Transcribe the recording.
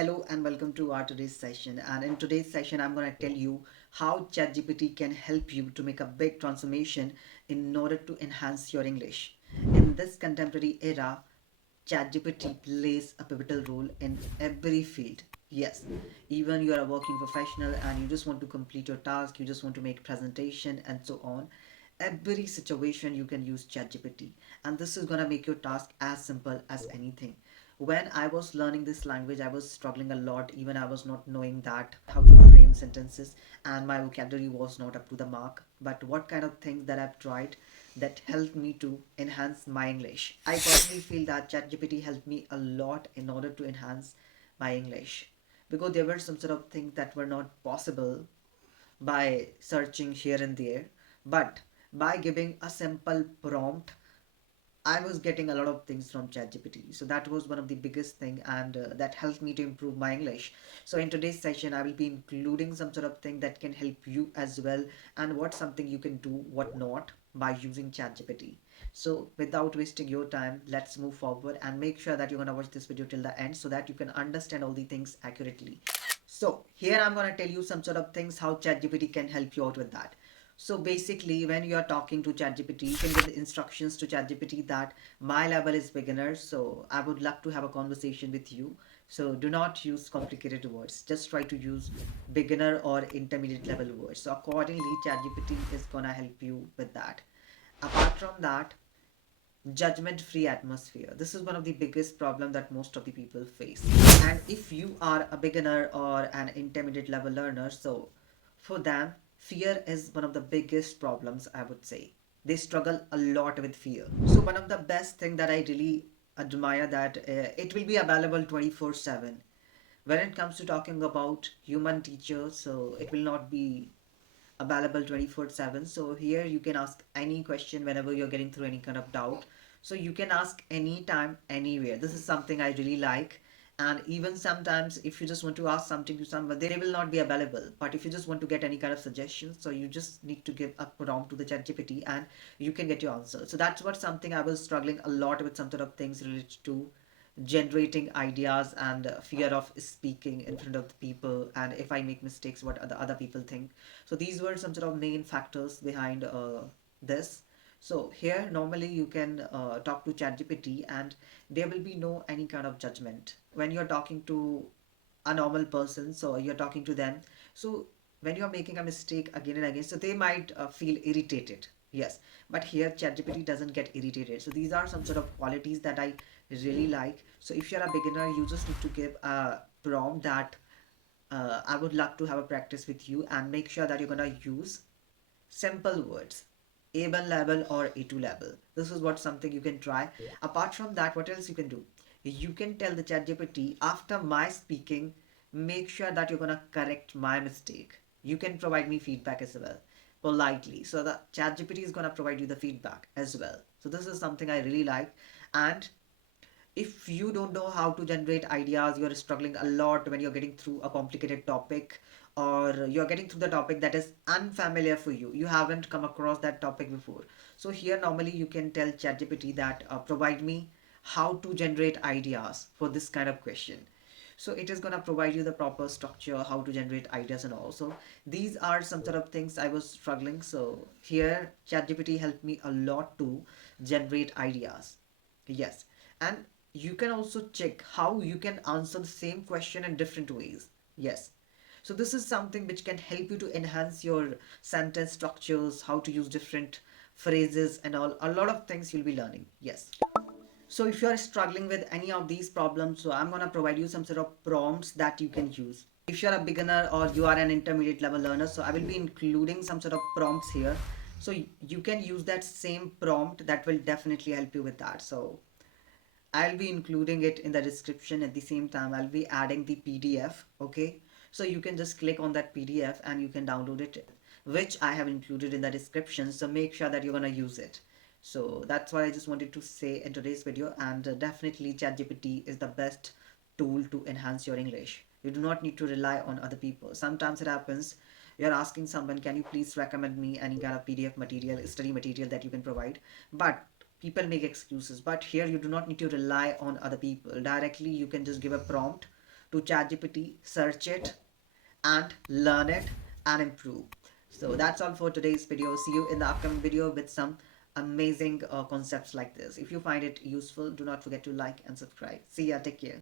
Hello and welcome to our today's session. And in today's session, I'm going to tell you how ChatGPT can help you to make a big transformation in order to enhance your English. In this contemporary era, ChatGPT plays a pivotal role in every field. Yes, even you are a working professional and you just want to complete your task, you just want to make presentation and so on. Every situation you can use ChatGPT, and this is gonna make your task as simple as anything. When I was learning this language, I was struggling a lot. Even I was not knowing that how to frame sentences, and my vocabulary was not up to the mark. But what kind of things that I've tried that helped me to enhance my English? I personally feel that ChatGPT helped me a lot in order to enhance my English because there were some sort of things that were not possible by searching here and there, but by giving a simple prompt I was getting a lot of things from ChatGPT. So that was one of the biggest thing, and that helped me to improve my English. So in today's session, I will be including some sort of thing that can help you as well, and what something you can do, what not, by using ChatGPT. So without wasting your time, let's move forward and make sure that you're gonna watch this video till the end so that you can understand all the things accurately. So here I'm gonna tell you some sort of things how ChatGPT can help you out with that. So basically, when you are talking to ChatGPT, you can give the instructions to ChatGPT that my level is beginner, so I would love to have a conversation with you. So do not use complicated words. Just try to use beginner or intermediate level words. So accordingly, ChatGPT is gonna help you with that. Apart from that, judgment-free atmosphere. This is one of the biggest problem that most of the people face. And if you are a beginner or an intermediate level learner, so for them, fear is one of the biggest problems, I would say. They struggle a lot with fear. So one of the best thing that I really admire that it will be available 24/7. When it comes to talking about human teachers, so it will not be available 24/7. So here you can ask any question whenever you're getting through any kind of doubt. So you can ask anytime, anywhere. This is something I really like. And even sometimes if you just want to ask something to someone, they will not be available. But if you just want to get any kind of suggestions, so you just need to give a prompt to the ChatGPT and you can get your answer. So that's what something I was struggling a lot with, some sort of things related to generating ideas and fear of speaking in front of the people, and if I make mistakes what other people think. So these were some sort of main factors behind this. So here normally you can talk to ChatGPT and there will be no any kind of judgment when you're talking to a normal person. So you're talking to them, so when you're making a mistake again and again, so they might feel irritated. Yes, but here ChatGPT doesn't get irritated. So these are some sort of qualities that I really like. So if you're a beginner, you just need to give a prompt that I would love to have a practice with you, and make sure that you're gonna use simple words, A1 level or A2 level. This is what something you can try. Apart from that, what else you can do? You can tell the ChatGPT after my speaking, make sure that you're gonna correct my mistake. You can provide me feedback as well, politely. So the ChatGPT is gonna provide you the feedback as well. So this is something I really like. And if you don't know how to generate ideas, you're struggling a lot when you're getting through a complicated topic, or you're getting through the topic that is unfamiliar for you, you haven't come across that topic before. So here normally you can tell ChatGPT that provide me how to generate ideas for this kind of question. So it is going to provide you the proper structure, how to generate ideas, and also these are some sort of things I was struggling. So here ChatGPT helped me a lot to generate ideas. Yes. And you can also check how you can answer the same question in different ways. Yes. So this is something which can help you to enhance your sentence structures, how to use different phrases and all. A lot of things you'll be learning. Yes. So if you are struggling with any of these problems, so I'm going to provide you some sort of prompts that you can use. If you're a beginner or you are an intermediate level learner, so I will be including some sort of prompts here. So you can use that same prompt, that will definitely help you with that. So I'll be including it in the description. At the same time, I'll be adding the PDF. Okay. So you can just click on that PDF and you can download it, which I have included in the description. So make sure that you're going to use it. So that's what I just wanted to say in today's video. And definitely ChatGPT is the best tool to enhance your English. You do not need to rely on other people. Sometimes it happens, you're asking someone, can you please recommend me any kind of PDF material, study material that you can provide? But people make excuses. But here you do not need to rely on other people. Directly you can just give a prompt to ChatGPT, search it, and learn it and improve. So that's all for today's video. See you in the upcoming video with some amazing concepts like this. If you find it useful, do not forget to like and subscribe. See ya. Take care.